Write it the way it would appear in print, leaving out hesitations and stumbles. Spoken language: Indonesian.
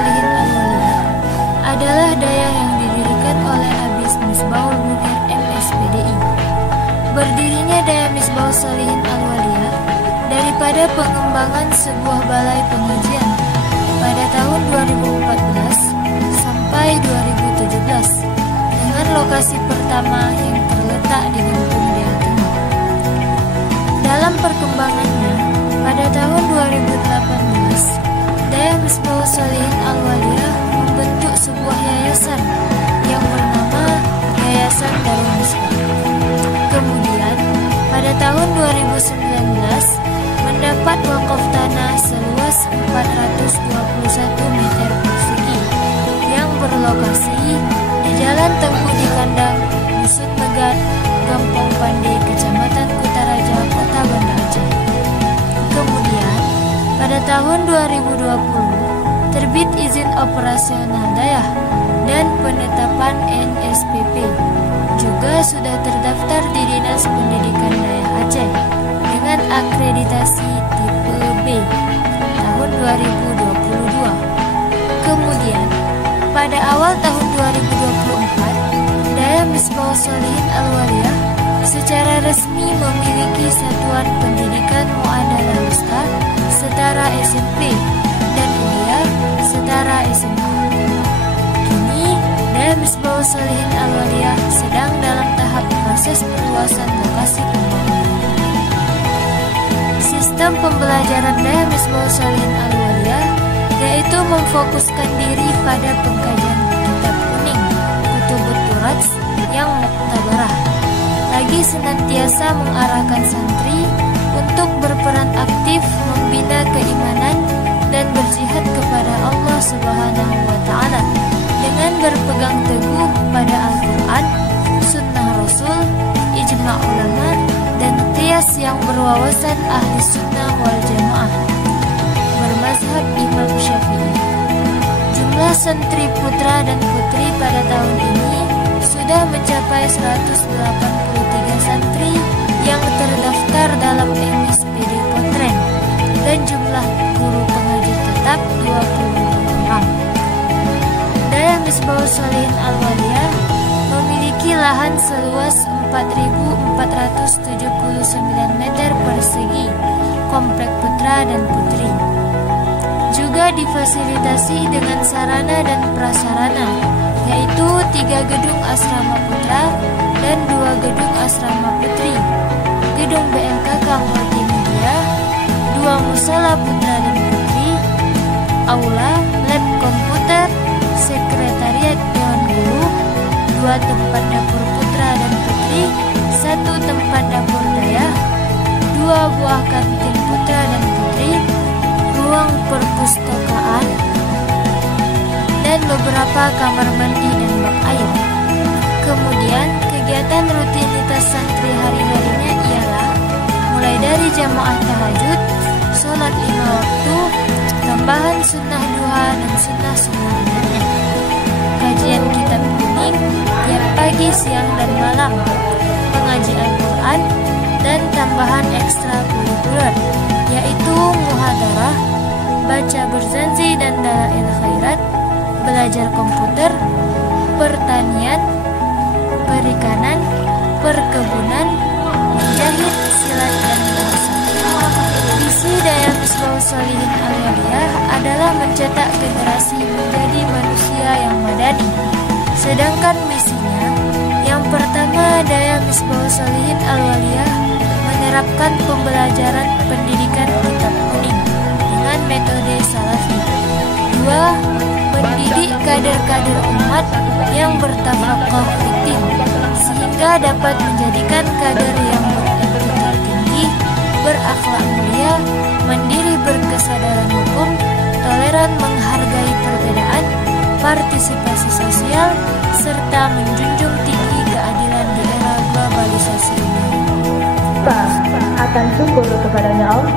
Sholihin Al-Walia adalah daya yang didirikan oleh Habis Misbahul Munir MSPDI. Berdirinya daya Misbahul Sholihin Al-Walia daripada pengembangan sebuah balai pengajian pada tahun 2014 sampai 2017 dengan lokasi pertama yang terletak di Lampung Jawa Tengah. Dalam perkembangannya, pada tahun 2018 Daya Misbahul Sholihin Al-Walia membentuk sebuah yayasan yang bernama Yayasan Darul Misbah. Kemudian, pada tahun 2019 mendapat wakaf tanah seluas 421 meter persegi yang berlokasi di Jalan Tengku di Kandang, Dusun Megat, Gampong Pande, Kecamatan Kutaraja, Kota Banda Aceh. Kemudian, pada tahun 2020 terbit izin operasional daya dan penetapan NSPP. Juga sudah terdaftar di Dinas Pendidikan Daya Aceh dengan akreditasi tipe B tahun 2022. Kemudian, pada awal tahun 2024, Daya Misbahul Sholihin Al-Walia secara resmi memiliki satuan pendidikan Mu'adalah Wusta setara SMP dan kuliah setara SMA. Kini, Daya Misbahul Sholihin Al-Walia sedang dalam tahap proses perluasan lokasi pembangunan. Sistem pembelajaran Daya Misbahul Sholihin Al-Walia yaitu memfokuskan diri pada pengkajian kitab kuning, Kutubut Turats yang muktabarah. Lagi senantiasa mengarahkan santri untuk berperan aktif membina keimanan dan berjihad kepada Allah Subhanahu wa Ta'ala dengan berpegang teguh pada Al-Quran, Sunnah Rasul, ijma' ulama, dan qiyas yang berwawasan ahli sunnah wal jamaah bermazhab Imam Syafi'i. Jumlah santri putra dan putri pada tahun ini sudah mencapai 183 santri yang terdaftar dalam MSPD Potren dan jumlah guru pengajar tetap 20 orang. Daya Misbahul Sholihin Al-Walia memiliki lahan seluas 4.479 meter persegi, komplek putra dan putri. Juga difasilitasi dengan sarana dan prasarana, yaitu 3 gedung asrama putra dan 2 gedung asrama putri, gedung BMKK Multimedia, 2 musala putra dan putri, aula, lab komputer, sekretariat dewan guru, 2 tempat dapur putra dan putri, 1 tempat dapur daya, 2 buah kantin putra dan putri, ruang perpustakaan, dan beberapa kamar mandi dan bak air. Kemudian, kegiatan rutinitas santri hari-harinya ialah mulai dari jamaah tahajud, sholat 5 waktu, tambahan sunnah duha dan sunnah sunahnya, kajian kitab kuning tiap pagi, siang, dan malam, mengaji Al-Quran, dan tambahan ekstrakurikuler yaitu muhadarah, baca berzanzi dan dalail khairat, belajar komputer, pertanian, perikanan, perkebunan, menjahit, silat, dan bahasa. Visi Daya Misbahul Sholihin Al-Walia adalah mencetak generasi menjadi manusia yang madani. Sedangkan misinya, yang pertama, Daya Misbahul Sholihin Al-Walia menerapkan pembelajaran pendidikan kitab kuning dengan metode salafi. 2. Mendidik kader-kader umat yang bertafaqquh fiddin sehingga dapat menjadikan kader yang berintegritas tinggi, berakhlak mulia, mandiri, berkesadaran hukum, toleran, menghargai perbedaan, partisipasi sosial, serta menjunjung tinggi keadilan di era globalisasi ini. Akan syukur kepadanya Allah